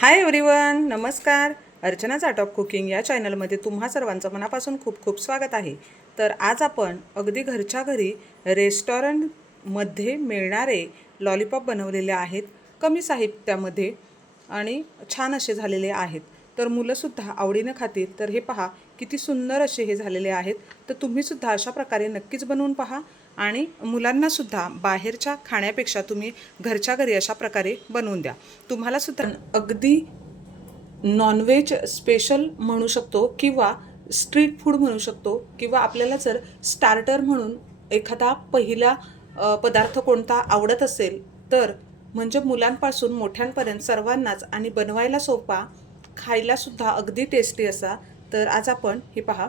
Hi everyone नमस्कार. Archana chaat cooking या चॅनलमध्ये तुम्हा सर्वांचं मनापासून खूप खूप स्वागत आहे. तर आज आपण अगदी घरच्या घरी रेस्टॉरंटमध्ये मिळणारे लॉलीपॉप बनवलेले आहेत कमी साहित्यामध्ये आणि छान असे झालेले आहेत. तर मुलंसुद्धा आवडीनं खातील. तर हे पहा किती सुंदर असे हे झालेले आहेत. तर तुम्हीसुद्धा अशा प्रकारे नक्कीच बनवून पहा. आणि मुलांनासुद्धा बाहेरच्या खाण्यापेक्षा तुम्ही घरच्या घरी अशा प्रकारे बनवून द्या. तुम्हाला सुद्धा अगदी नॉनव्हेज स्पेशल म्हणू शकतो किंवा स्ट्रीट फूड म्हणू शकतो किंवा आपल्याला जर स्टार्टर म्हणून एखादा पहिला पदार्थ कोणता आवडत असेल तर म्हणजे मुलांपासून मोठ्यांपर्यंत सर्वांनाच आणि बनवायला सोपा खायलासुद्धा अगदी टेस्टी असा तर आज आपण हे पहा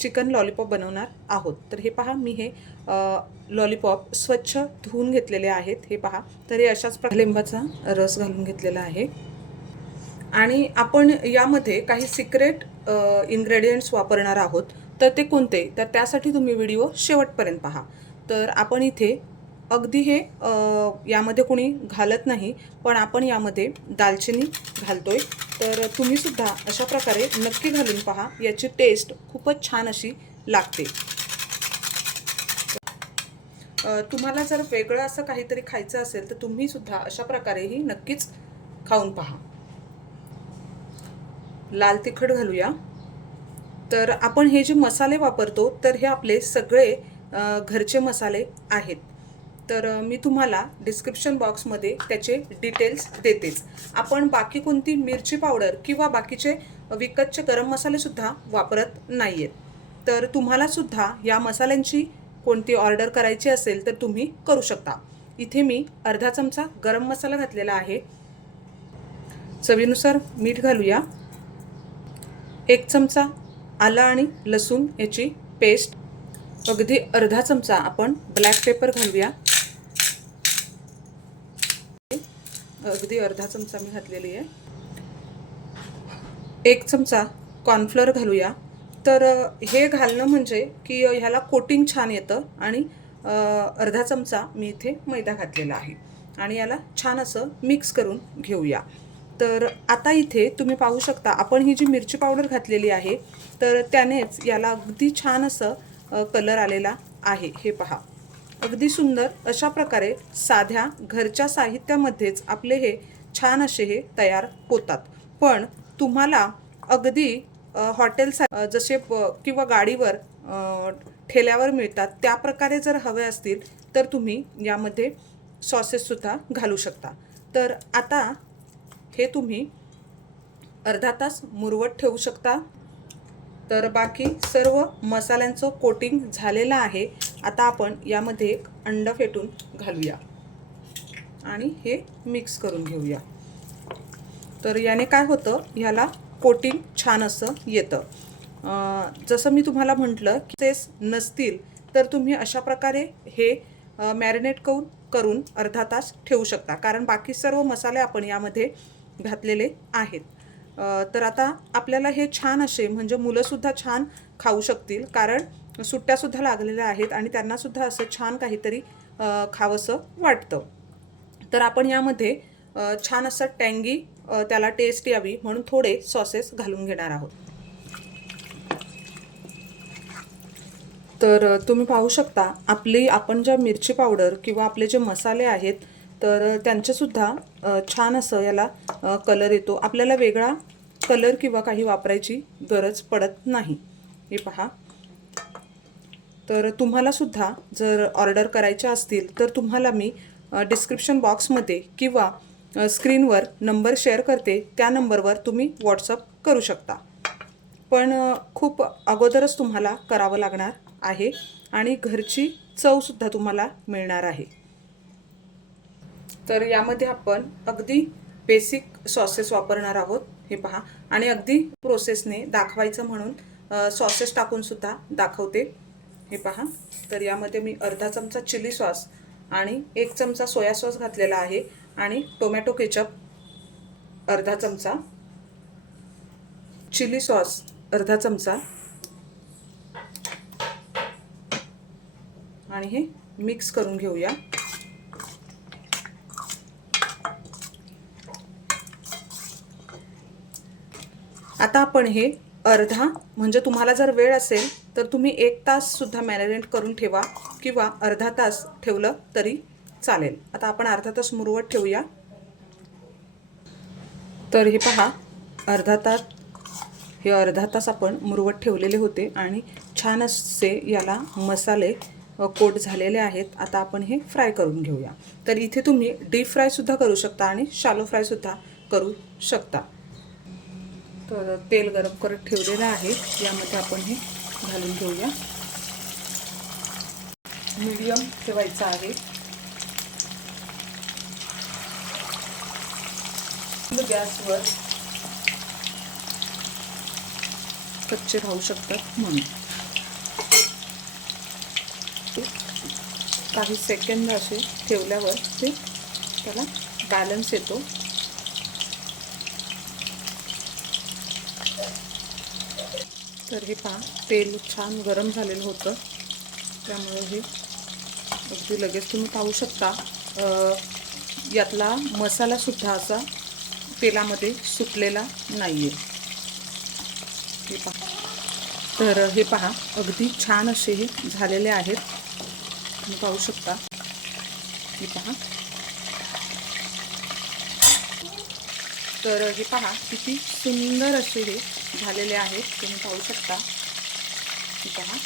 चिकन लॉलीपॉप बनवणार आहोत. तर हे पहा मी हे लॉलीपॉप स्वच्छ धुवून घेतलेले आहेत. हे पहा तर हे अशाच प्रकारे लिंबाचा रस घालून घेतलेला आहे. आणि आपण यामध्ये काही सिक्रेट इन्ग्रेडियंट्स वापरणार आहोत. तर ते कोणते? तर त्यासाठी तुम्ही व्हिडिओ शेवटपर्यंत पहा. तर आपण इथे अगदी हे यामध्ये कोणी घालत नाही पण आपण यामध्ये दालचिनी घालतो आहे तर तुम्हीसुद्धा अशा प्रकारे नक्की घालून पहा. याची टेस्ट खूपच छान अशी लागते. तुम्हाला जर वेगळं असं काहीतरी खायचं असेल तर तुम्हीसुद्धा अशा प्रकारेही नक्कीच खाऊन पहा. लाल तिखट घालूया. तर आपण हे जे मसाले वापरतो तर हे आपले सगळे घरचे मसाले आहेत. तर मी तुम्हाला डिस्क्रिप्शन बॉक्समध्ये त्याचे डिटेल्स देतेच. आपण बाकी कोणती मिरची पावडर किंवा बाकीचे विकतचे गरम मसालेसुद्धा वापरत नाही आहेत तर तुम्हालासुद्धा या मसाल्यांची कोणती ऑर्डर करायची असेल तर तुम्ही करू शकता. इथे मी अर्धा चमचा गरम मसाला घातलेला आहे. चवीनुसार मीठ घालूया. एक चमचा आलं आणि लसूण याची पेस्ट अगदी अर्धा चमचा आपण ब्लॅक पेपर घालूया. अगदी अर्धा चमचा मी घातलेली आहे. एक चमचा कॉर्नफ्लोअर घालूया. तर हे घालणं म्हणजे की ह्याला कोटिंग छान येतं आणि अर्धा चमचा मी इथे मैदा घातलेला आहे. आणि याला छान असं मिक्स करून घेऊया. तर आता इथे तुम्ही पाहू शकता आपण ही जी मिरची पावडर घातलेली आहे तर त्यानेच याला अगदी छान असं कलर आलेला आहे. हे पहा. अगदी सुंदर अशा प्रकारे साध्या घरच्या साहित्यामध्येच आपले हे छान असे हे तयार होतात. पण तुम्हाला अगदी अ, हॉटेल जसे किंवा गाडीवर ठेल्यावर मिळतात त्या प्रकारे जर हवे असतील तर तुम्ही यामध्ये सॉसेससुद्धा घालू शकता. तर आता हे तुम्ही अर्धा तास मुरवत ठेवू शकता. तर बाकी सर्व मसाल्यांचं कोटिंग झालेलं आहे. आता आपण यामध्ये एक अंड फेटून घालूया. आणि हे मिक्स करून घेऊया. तर याने काय होतं? ह्याला कोटिंग छान असं येतं. जसं मी तुम्हाला म्हटलं की तेच नसतील तर तुम्ही अशा प्रकारे हे मॅरिनेट करून करून अर्धा तास ठेवू शकता. कारण बाकी सर्व मसाले आपण यामध्ये घातलेले आहेत. तर आता आपल्याला हे छान असे म्हणजे मुलंसुद्धा छान खाऊ शकतील. कारण सुट्ट्यासुद्धा लागलेल्या आहेत आणि त्यांनासुद्धा असं छान काहीतरी खावंसं वाटतं. तर आपण यामध्ये छान असं टँगी त्याला टेस्ट यावी म्हणून थोडे सॉसेस घालून घेणार आहोत. तर तुम्ही पाहू शकता आपली आपण ज्या मिरची पावडर किंवा आपले जे मसाले आहेत तर त्यांचेसुद्धा छान असं याला कलर येतो. आपल्याला वेगळा कलर किंवा काही वापरायची गरज पडत नाही. हे पहा. तर तुम्हालासुद्धा जर ऑर्डर करायच्या असतील तर तुम्हाला मी डिस्क्रिप्शन बॉक्समध्ये किंवा स्क्रीनवर नंबर शेअर करते. त्या नंबरवर तुम्ही व्हॉट्सअप करू शकता. पण खूप अगोदरच तुम्हाला करावं लागणार आहे आणि घरची चवसुद्धा तुम्हाला मिळणार आहे. तर यामध्ये आपण अगदी बेसिक सॉसेस वापरणार आहोत. हे पहा. आणि अगदी प्रोसेसने दाखवायचं म्हणून सॉसेस टाकूनसुद्धा दाखवते. हे पहा. तर यामध्ये मी अर्धा चमचा चिली सॉस आणि एक चमचा सोया सॉस घातलेला आहे आणि टोमॅटो केचप अर्धा चमचा. चिली सॉस अर्धा चमचा. आणि हे मिक्स करून घेऊया. आता आपण हे अर्धा म्हणजे तुम्हाला जर वेळ असेल तर तुम्ही एक ताससुद्धा मॅरिनेट करून ठेवा किंवा अर्धा तास ठेवलं तरी चालेल. आता आपण अर्धा तास मुरवत ठेवूया. तर हे पहा अर्धा तास हे अर्धा तास आपण मुरवत ठेवलेले होते आणि छान असे याला मसाले कोट झालेले आहेत. आता आपण हे फ्राय करून घेऊया. तर इथे तुम्ही डीप फ्रायसुद्धा करू शकता आणि शालो फ्रायसुद्धा करू शकता. तर तेल गरम करत ठेवलेलं आहे. यामध्ये आपण हे घालून घेऊया. मीडियम ठेवायचं आहे. गॅसवर कच्चे राहू शकतात म्हणून. काही सेकंद असे ठेवल्यावर ते त्याला बॅलन्स येतो. तर हे पहा तेल छान गरम झालेलं होतं. त्यामुळे हे अगदी लगेच तुम्ही पाहू शकता. यातला मसालासुद्धा असा तेलामध्ये सुटलेला नाही आहे हे पहा. तर हे पहा अगदी छान असे हे झालेले आहेत. तुम्ही पाहू शकता. हे पहा. तर हे पहा किती सुंदर असे हे झालेले आहेत तुम्ही पाहू शकता. पहा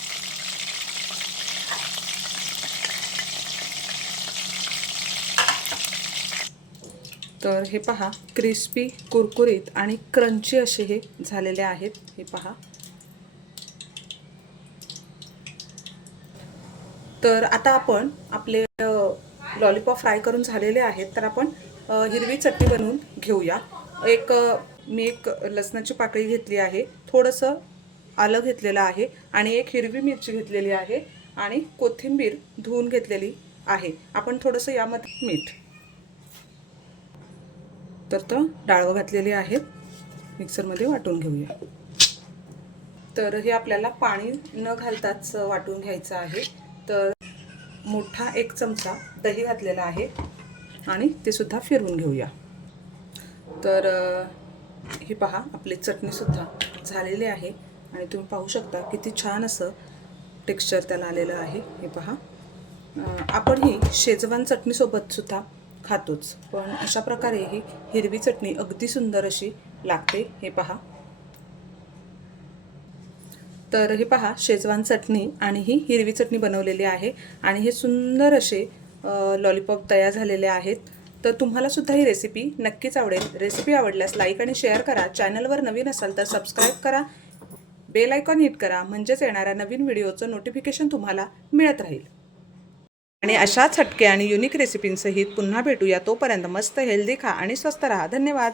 तर हे पहा क्रिस्पी कुरकुरीत आणि क्रंची असे हे झालेले आहेत. हे पहा. तर आता आपण आपले लॉलीपॉप फ्राय करून झालेले आहेत. तर आपण हिरवी चटणी बनवून घेऊया. एक मी एक लसणाची पाकळी घेतली आहे. थोडंसं आलं घेतलेलं आहे आणि एक हिरवी मिरची घेतलेली आहे आणि कोथिंबीर धुवून घेतलेली आहे. आपण थोडंसं यामध्ये मीठ. तर तो डाळवं घातलेली आहेत मिक्सरमध्ये वाटून घेऊया. तर हे आपल्याला पाणी न घालताच वाटून घ्यायचं आहे. तर मोठा एक चमचा दही घातलेला आहे आणि ते सुद्धा फिरवून घेऊया. तर हे पहा आपली चटणीसुद्धा झालेली आहे. आणि तुम्ही पाहू शकता किती छान असं टेक्स्चर त्याला आलेलं आहे. हे पहा. आपण ही शेजवान चटणीसोबतसुद्धा खातोच. पण अशा प्रकारे ही हिरवी चटणी अगदी सुंदर अशी लागते. हे पहा. तर हे पहा शेजवान चटणी आणि ही हिरवी चटणी बनवलेली आहे. आणि हे सुंदर असे लॉलीपॉप तयार झालेले आहेत. तर तुम्हाला सुद्धा ही रेसिपी नक्कीच आवडेल. रेसिपी आवडल्यास लाईक आणि शेअर करा. चॅनलवर नवीन असाल तर सबस्क्राईब करा. बेल आयकॉन हिट करा. म्हणजेच येणाऱ्या नवीन व्हिडिओचं नोटिफिकेशन तुम्हाला मिळत राहील. आणि अशाच हटके आणि युनिक रेसिपींसहित पुन्हा भेटूया. तोपर्यंत मस्त हेल्दी खा आणि स्वस्त राहा. धन्यवाद.